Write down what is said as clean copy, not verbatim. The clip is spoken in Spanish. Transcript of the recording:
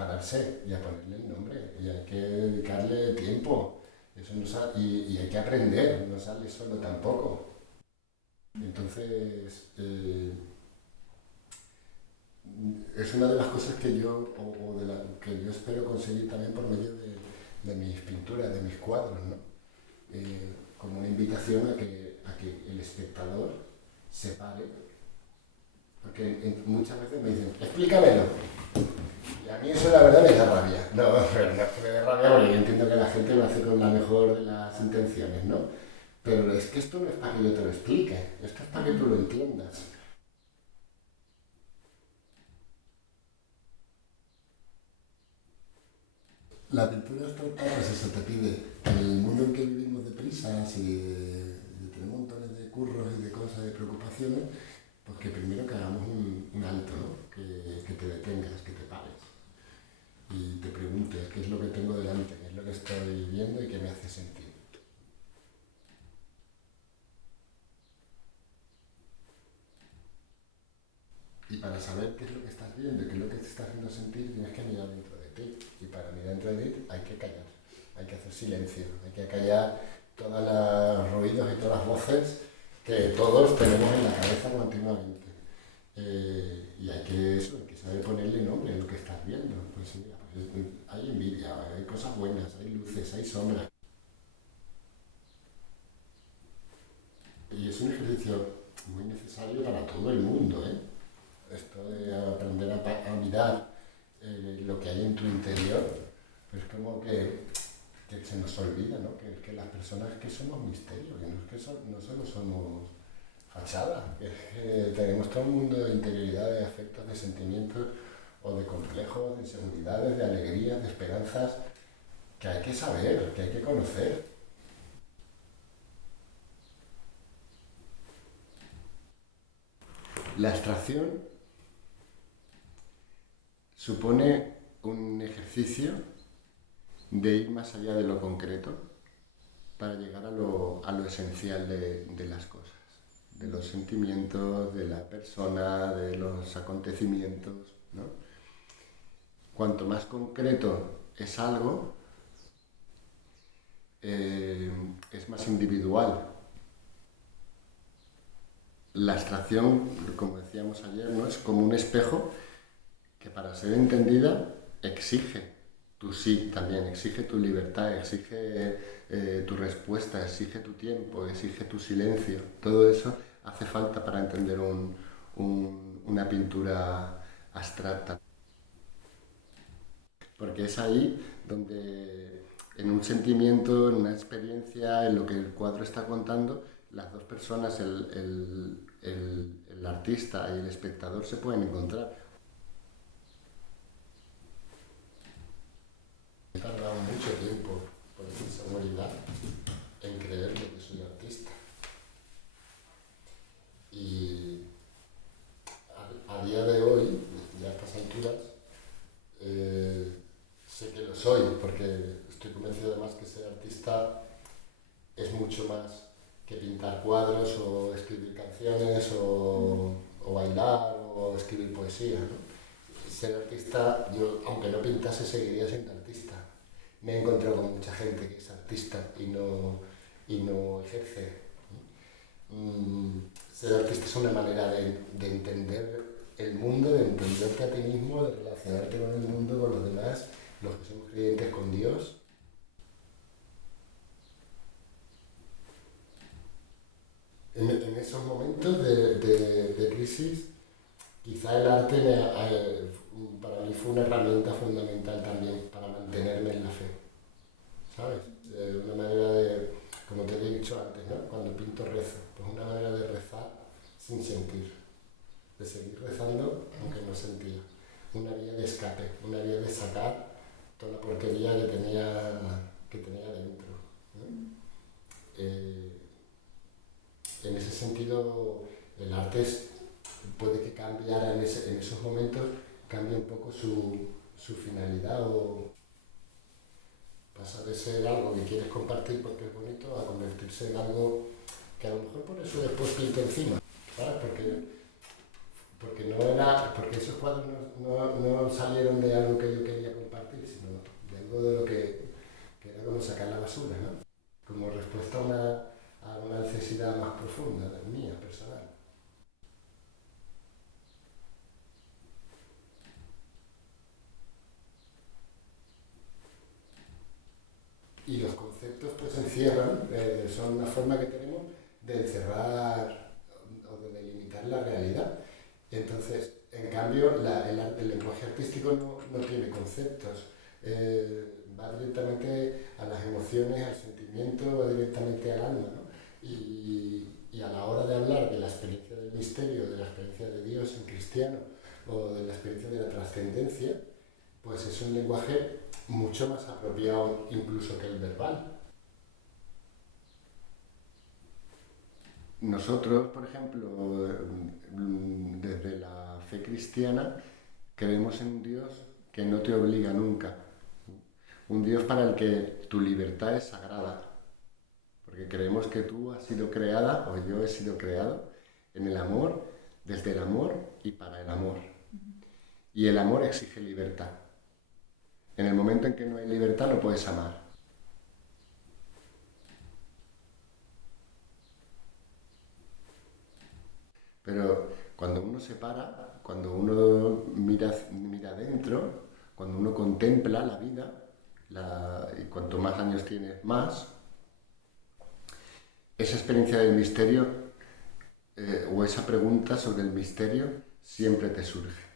pararse y a ponerle el nombre y hay que dedicarle tiempo. Eso no y hay que aprender, no sale solo tampoco. Entonces, es una de las cosas que yo, que yo espero conseguir también por medio de mis pinturas, de mis cuadros, ¿no? Como una invitación a que el espectador se pare, porque muchas veces me dicen, explícamelo. Y a mí eso la verdad me da rabia. No, pero no es que me dé rabia porque yo entiendo que la gente lo hace con la mejor de las intenciones, ¿no? Pero es que esto no es para que yo te lo explique, esto es para que tú lo entiendas. La pintura abstracta, pues eso te pide, en el mundo en que vivimos de prisas y de tener montones de curros y de cosas, de preocupaciones, pues que primero que hagamos un alto, ¿no? Que te detengas, que te pares y te preguntes qué es lo que tengo delante, qué es lo que estoy viendo y qué me hace sentir. Y para saber qué es lo que estás viendo y qué es lo que te está haciendo sentir, tienes que mirar dentro de ti. Y para mirar dentro de ti hay que callar, hay que hacer silencio, hay que callar todos los ruidos y todas las voces que todos tenemos en la cabeza continuamente. Y hay que eso, hay que saber ponerle nombre a lo que estás viendo. Pues mira, pues hay envidia, hay cosas buenas, hay luces, hay sombras. Y es un ejercicio muy necesario para todo el mundo, ¿eh? Esto de aprender a mirar lo que hay en tu interior, pues como que se nos olvida, ¿no? Que las personas que somos misterio, que no, es que no solo somos fachada, que tenemos todo un mundo de interioridad, de afectos, de sentimientos o de complejos, de inseguridades, de alegrías, de esperanzas, que hay que saber, que hay que conocer. La abstracción supone un ejercicio de ir más allá de lo concreto para llegar a lo esencial de las cosas, de los sentimientos, de la persona, de los acontecimientos, ¿no? Cuanto más concreto es algo, es más individual. La abstracción, como decíamos ayer, ¿no? Es como un espejo que para ser entendida exige tu sí también, exige tu libertad, exige tu respuesta, exige tu tiempo, exige tu silencio. Todo eso hace falta para entender una pintura abstracta. Porque es ahí donde en un sentimiento, en una experiencia, en lo que el cuadro está contando, las dos personas, el artista y el espectador, se pueden encontrar. He tardado mucho tiempo, por inseguridad, en creerme que soy artista. Y a día de hoy, ya a estas alturas, eh, sé que lo soy, porque estoy convencido además que ser artista es mucho más que pintar cuadros o escribir canciones o bailar o escribir poesía, ¿no? Ser artista, yo aunque no pintase seguiría siendo artista. Me he encontrado con mucha gente que es artista y no ejerce. Ser artista es una manera de entender el mundo, de entenderte a ti mismo, de relacionarte con el mundo, con los demás, los que somos creyentes con Dios. En esos momentos de crisis, quizá el arte para mí fue una herramienta fundamental también para mantenerme en la fe, ¿sabes? Una manera de, como te he dicho antes, ¿no? Cuando pinto rezo, pues una manera de rezar sin sentir, de seguir rezando aunque no sentía. Una vía de escape, una vía de sacar toda la porquería que tenía dentro, ¿no? Eh, en ese sentido, el arte puede que cambiara en esos momentos, cambie un poco su finalidad o pasa de ser algo que quieres compartir porque es bonito a convertirse en algo que a lo mejor por eso después pinto encima, ¿sabes? Porque no era, porque esos cuadros no salieron de algo que yo quería era como sacar la basura, ¿no? Como respuesta a una necesidad más profunda, mía, personal. Y los conceptos pues encierran, son una forma que tenemos de encerrar o de delimitar la realidad. Entonces, en cambio, el lenguaje artístico no tiene conceptos. Va directamente a las emociones, al sentimiento, va directamente al alma, ¿no? Y a la hora de hablar de la experiencia del misterio, de la experiencia de Dios en cristiano o de la experiencia de la trascendencia, pues es un lenguaje mucho más apropiado incluso que el verbal. Nosotros, por ejemplo, desde la fe cristiana, creemos en un Dios que no te obliga nunca. Un Dios para el que tu libertad es sagrada. Porque creemos que tú has sido creada, o yo he sido creado, en el amor, desde el amor y para el amor. Y el amor exige libertad. En el momento en que no hay libertad no puedes amar. Pero cuando uno se para, cuando uno mira adentro, cuando uno contempla la vida, y cuanto más años tienes, más, esa experiencia del misterio o esa pregunta sobre el misterio siempre te surge.